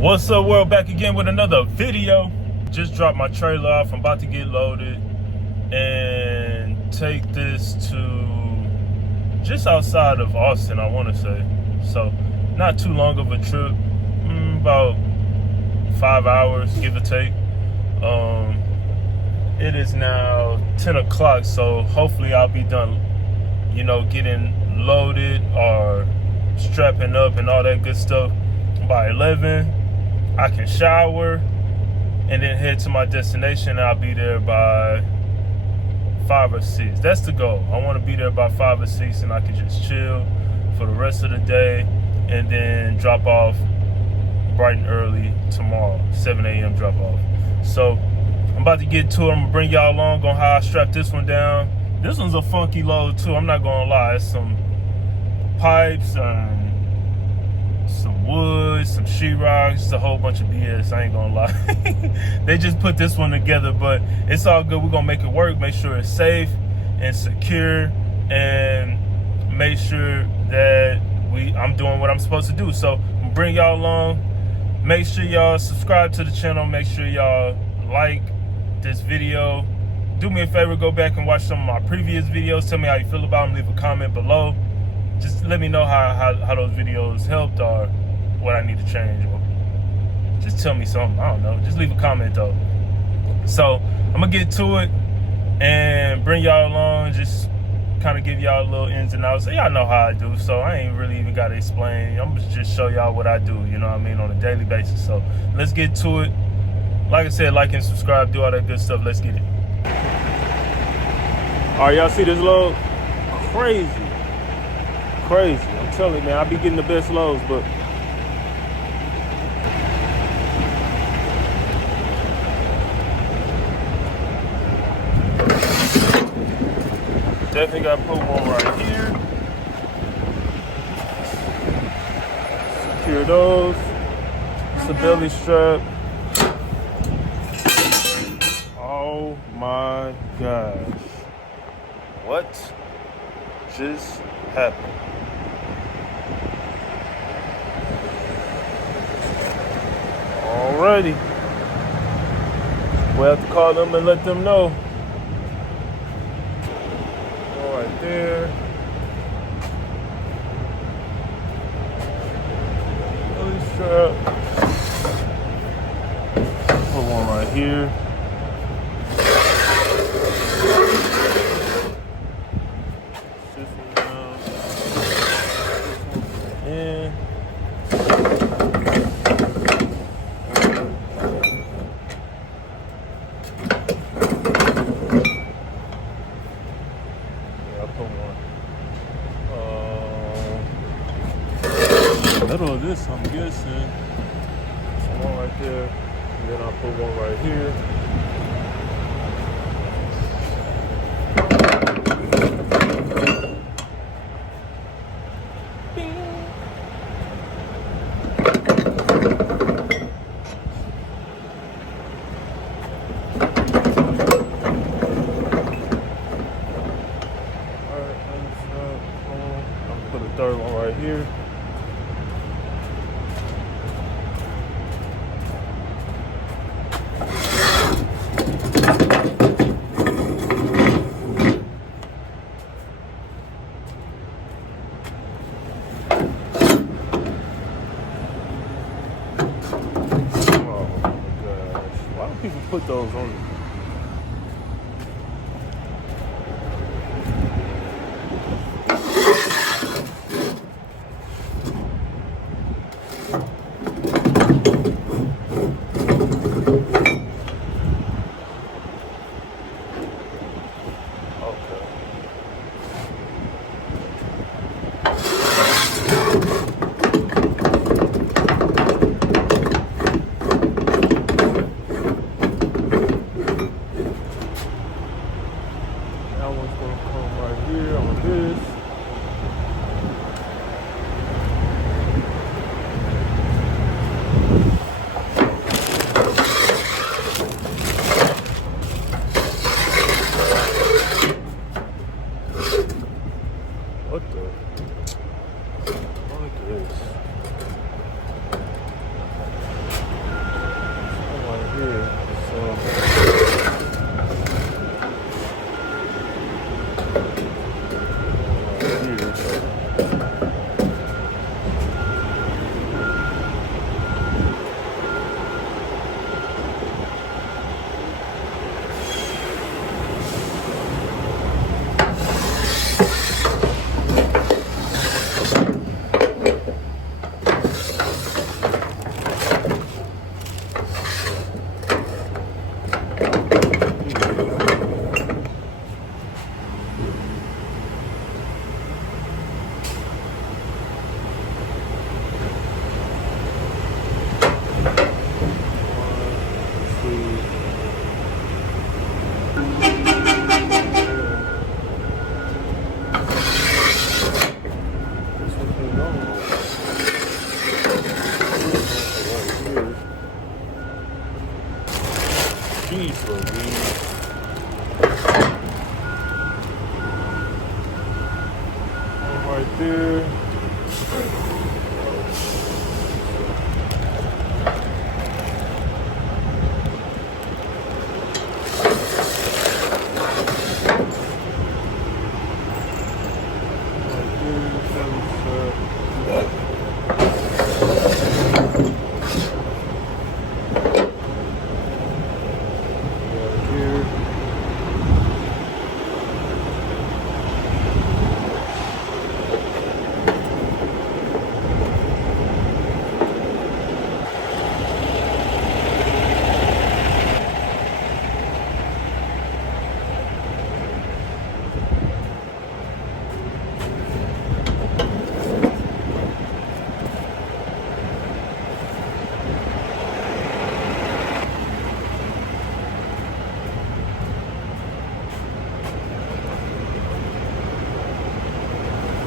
What's up, world? Back again with another video. Just dropped my trailer off. I'm about to get loaded and take this to just outside of Austin, I want to say. So not too long of a trip, about 5 hours, give or take. It is now 10 o'clock, so hopefully I'll be done, getting loaded or strapping up and all that good stuff by 11. I can shower and then head to my destination. I'll be there by 5 or 6. That's the goal. I want to be there by 5 or 6 and I can just chill for the rest of the day and then drop off bright and early tomorrow, 7 a.m. drop off. So I'm about to get to it. I'm gonna bring y'all along on how I strap this one down. This one's a funky load too, I'm not gonna lie. It's some pipes, some wood, some sheetrock, just a whole bunch of BS, I ain't gonna lie. They just put this one together, but it's all good. We're gonna make it work, make sure it's safe and secure, and make sure that I'm doing what I'm supposed to do. So I'm gonna bring y'all along. Make sure y'all subscribe to the channel. Make sure y'all like this video. Do me a favor, go back and watch some of my previous videos. Tell me how you feel about them. Leave a comment below. Just let me know how those videos helped or what I need to change. Or just tell me something. I don't know. Just leave a comment though. So I'm gonna get to it and bring y'all along. Just kind of give y'all a little ins and outs. So y'all know how I do. So I ain't really even gotta explain. I'm gonna just show y'all what I do. You know what I mean, on a daily basis. So let's get to it. Like I said, like and subscribe. Do all that good stuff. Let's get it. All right, y'all see this load? Crazy. I'm telling you, man, I be getting the best loads, but definitely got to put one right here. Secure those. It's a belly strap. Oh my gosh. What just happened? Alrighty. We'll have to call them and let them know. Go right there. Belly strap. Put one right here. This one down. This one in. Middle of this, I'm guessing. So one right there, and then I'll put one right here. Alright, I'm gonna put a third one right here. People put those on. Right there.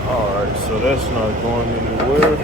Alright, so that's not going anywhere.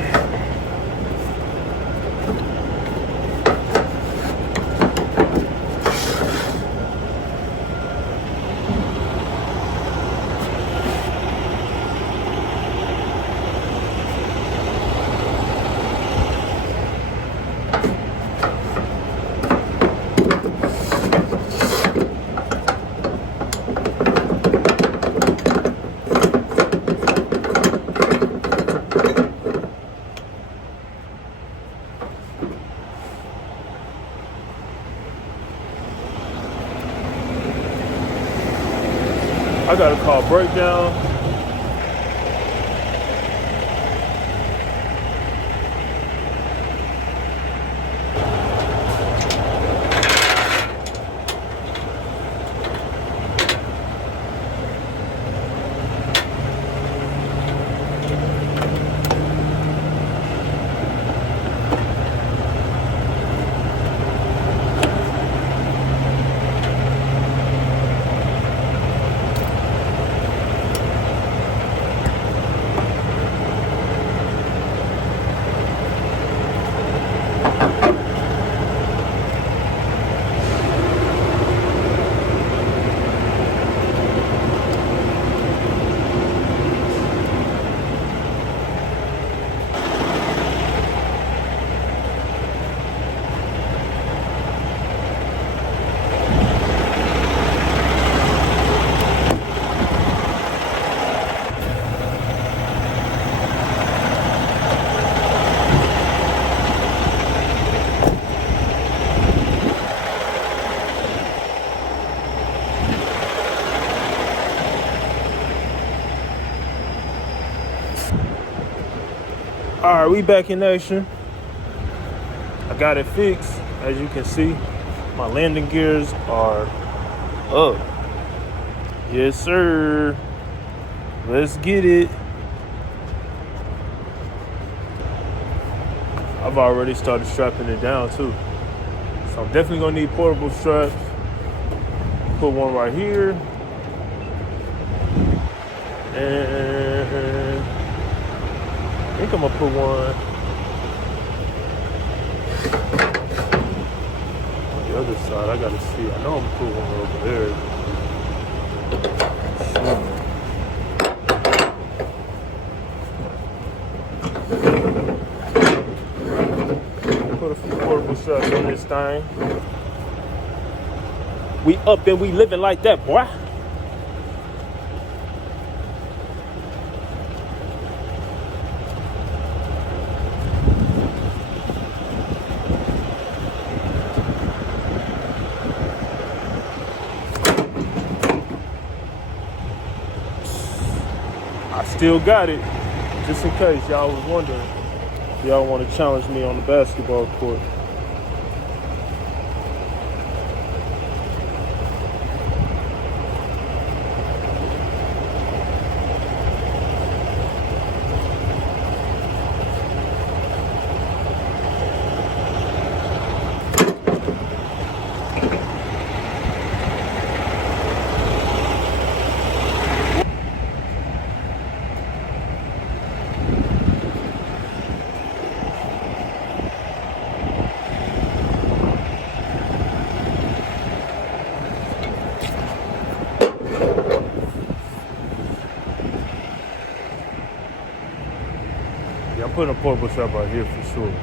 I got a call breakdown. All right, we back in action. I got it fixed. As you can see, my landing gears are up. Yes, sir. Let's get it. I've already started strapping it down too. So I'm definitely gonna need portable straps. Put one right here. And I think I'm gonna put one on the other side. I gotta see. I know I'm gonna put one over there. Put a few portable straps on this thing. We up and we living like that, boy. I still got it, just in case y'all was wondering. Y'all want to challenge me on the basketball court. putting a portable shop out here for sure.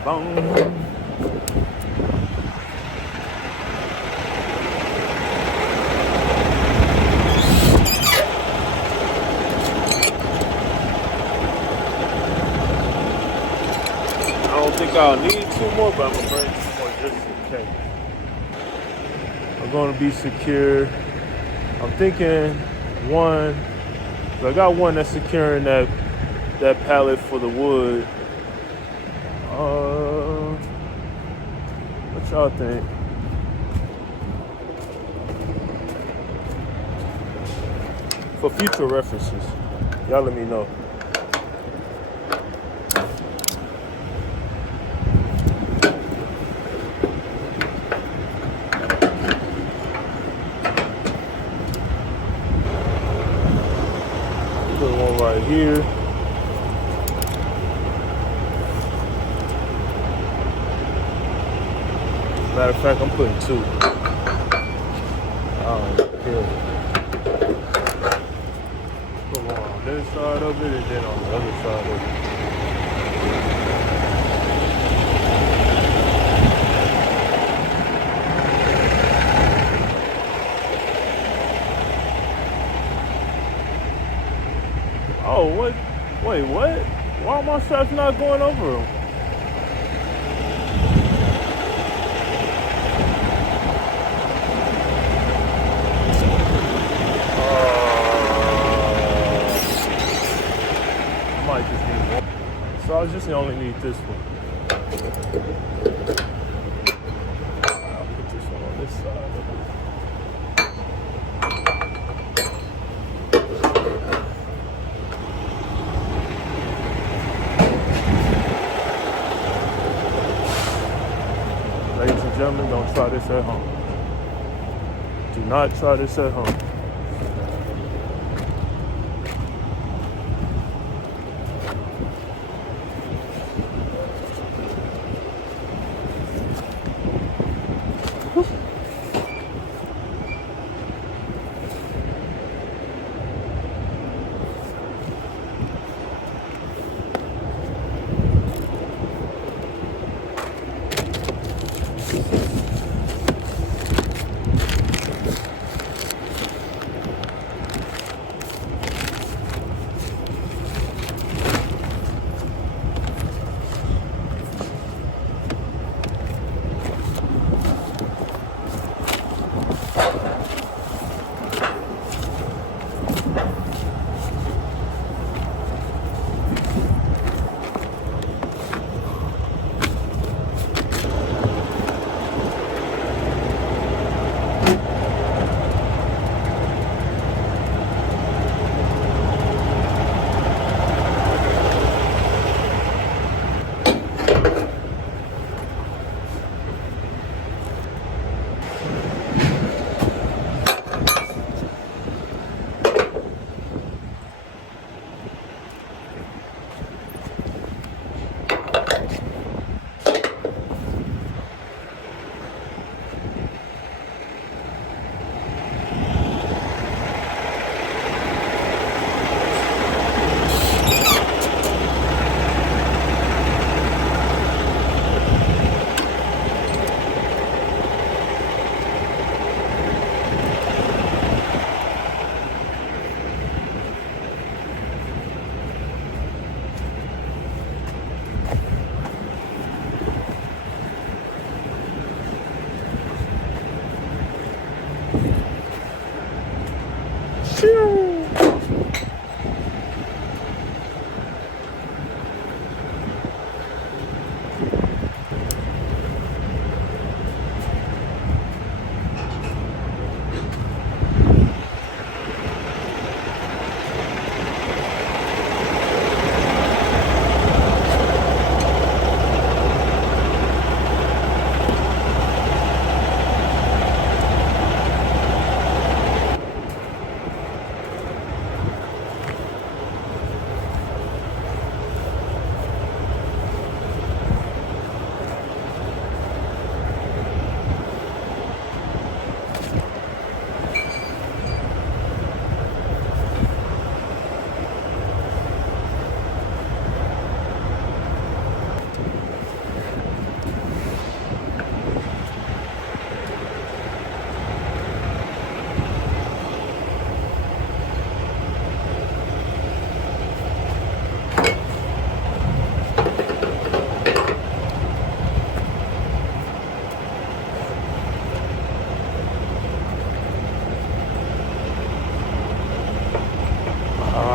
I don't think I'll need 2 more, but I'm gonna bring 2 more just in case. I'm gonna be secure. I'm thinking one. I got one that's securing that pallet for the wood. What y'all think? For future references, y'all let me know. Put one right here. Matter of fact, I'm putting 2. I don't care. Put one on this side of it and then on the other side of it. Oh, what? Wait, what? Why are my straps not going over them? I might just need one. So I just only need this one. I'll put this one on this side. Ladies and gentlemen, don't try this at home. Do not try this at home.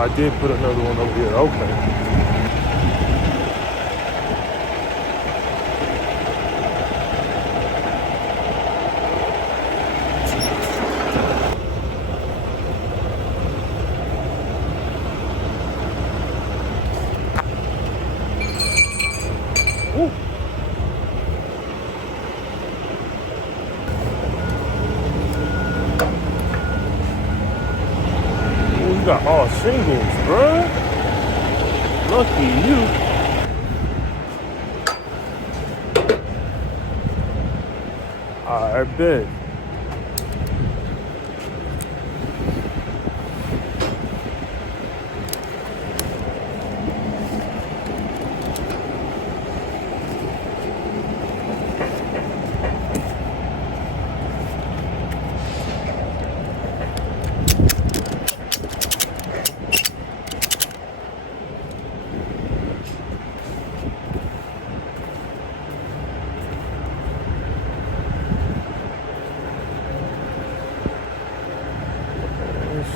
I did put another one over here. Okay. Ooh. Ooh, you got all singles, bruh. Lucky you. I bet.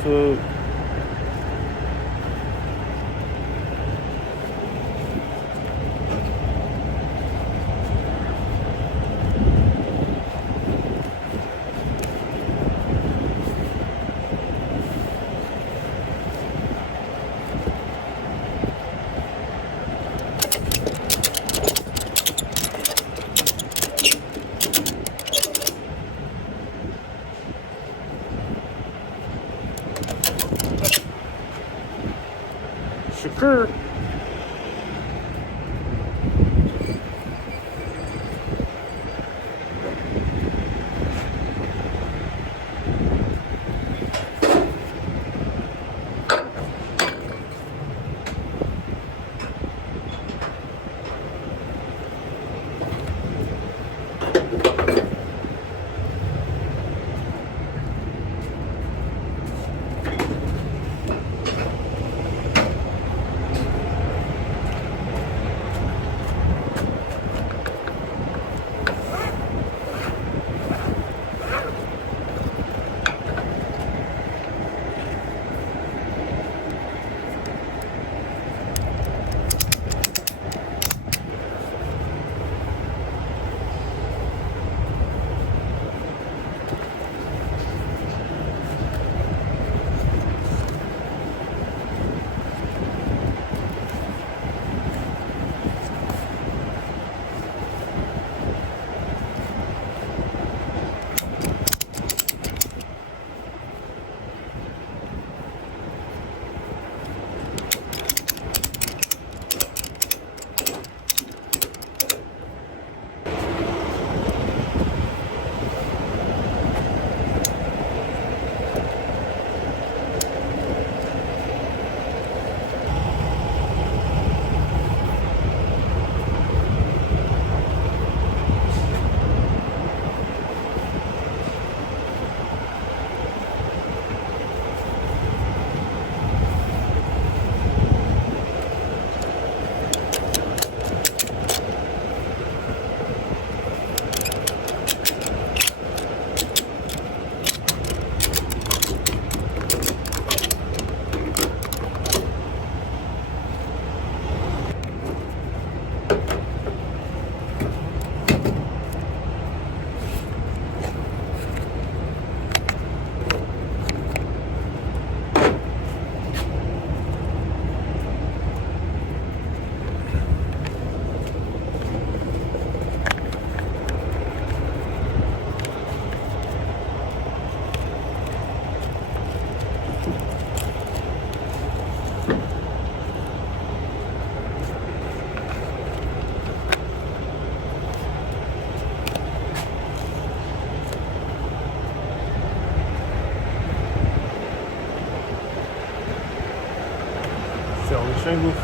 So Shakur. Selling shingles.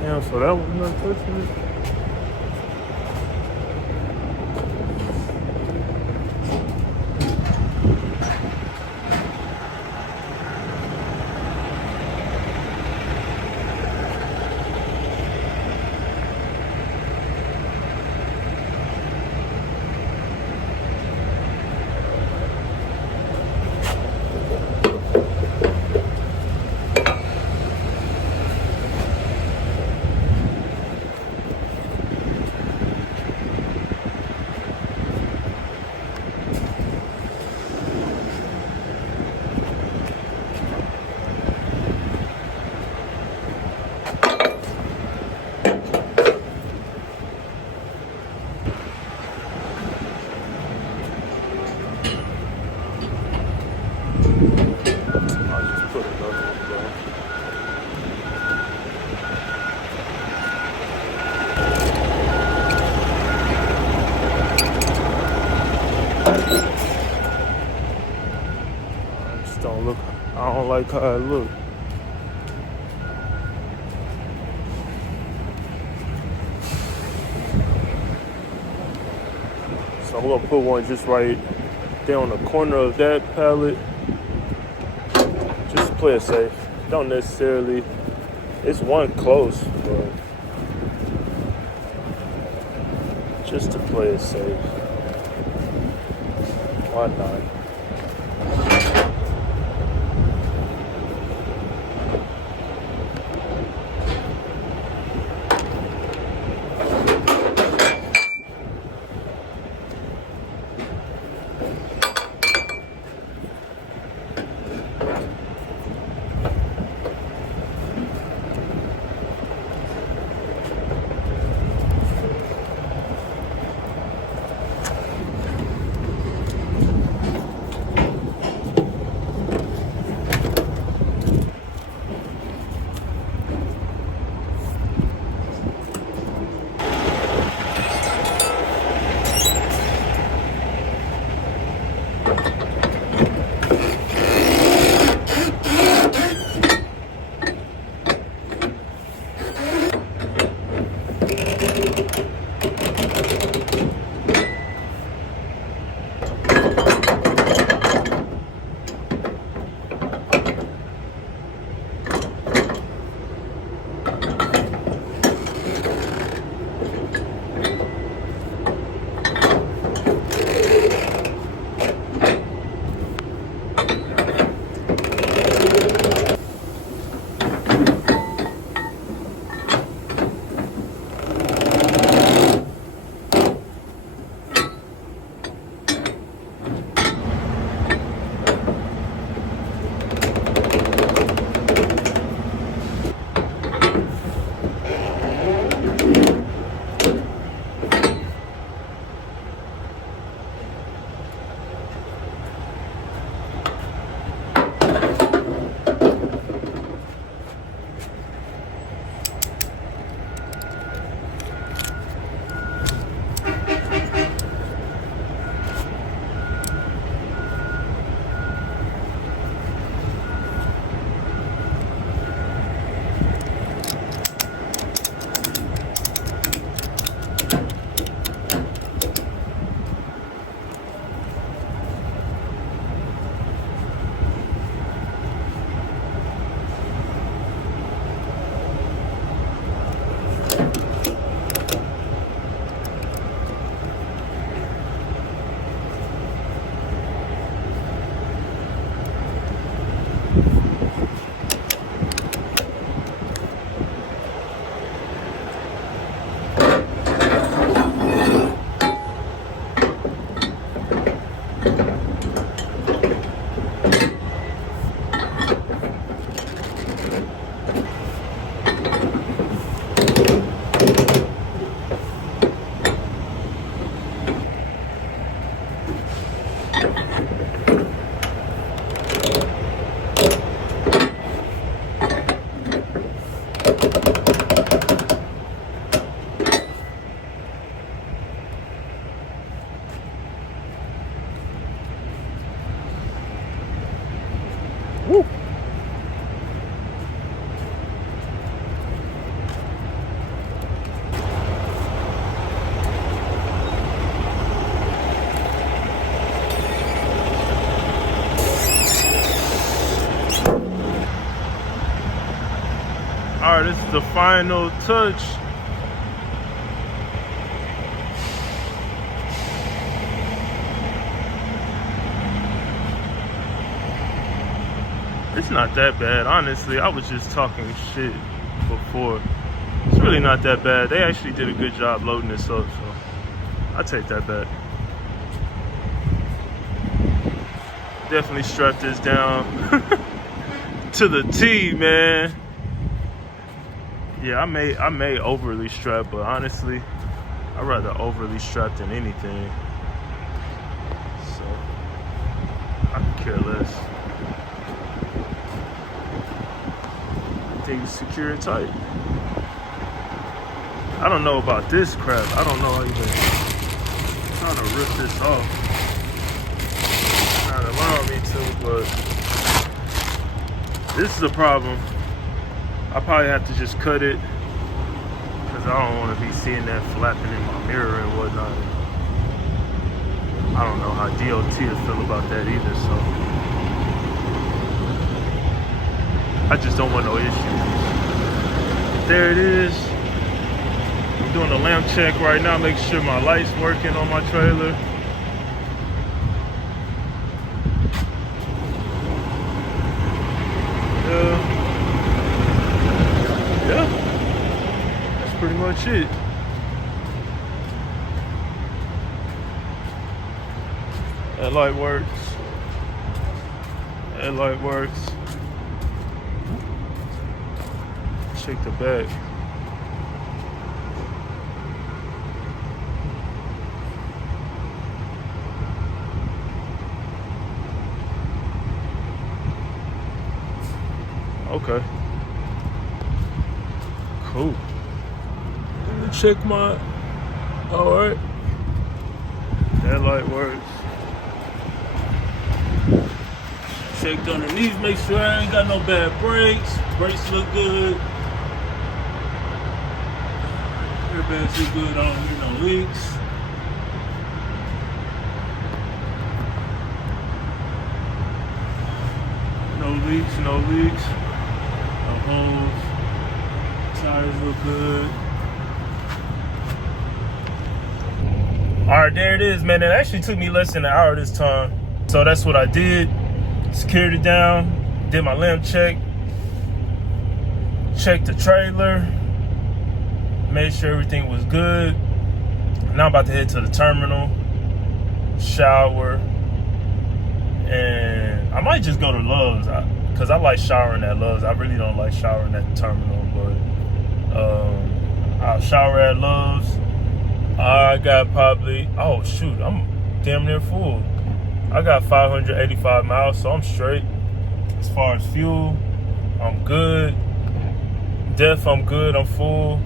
Damn, so that was not touching it. I'll just put another one down. I just don't look, I don't like how it looks. So I'm gonna put one just right there on the corner of that pallet. Just play it safe. Don't necessarily, it's one close, but just to play it safe. Why not? the final touch. It's not that bad, honestly. I was just talking shit before. It's really not that bad. They actually did a good job loading this up, so I take that back. Definitely strap this down to the T, man. Yeah, I may overly strap, but honestly, I'd rather overly strap than anything. So I could care less. Things secure and tight. I don't know about this crap. I don't know even trying to rip this off. Not allowing me to, but this is a problem. I probably have to just cut it because I don't want to be seeing that flapping in my mirror and whatnot. I don't know how DOT will feel about that either, so I just don't want no issues. There it is. I'm doing a lamp check right now, making sure my light's working on my trailer. Yeah, that's pretty much it. That light works. That light works. Check the back. Okay. Cool. Let me check my. All right. That light works. Checked underneath, make sure I ain't got no bad brakes. Brakes look good. Airbags look good. I don't hear no leaks. No leaks, no leaks. No holes. Tires look good. All right, there it is, man. It actually took me less than an hour this time. So that's what I did. Secured it down, did my lamp check, checked the trailer, made sure everything was good. Now I'm about to head to the terminal, shower, and I might just go to Love's because I like showering at Love's. I really don't like showering at the terminal, but I'll shower at Love's. I got probably, oh shoot, I'm damn near full. I got 585 miles, so I'm straight. As far as fuel, I'm good. Def, I'm good, I'm full.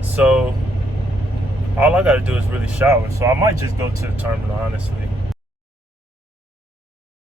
So all I gotta do is really shower. So I might just go to the terminal, honestly.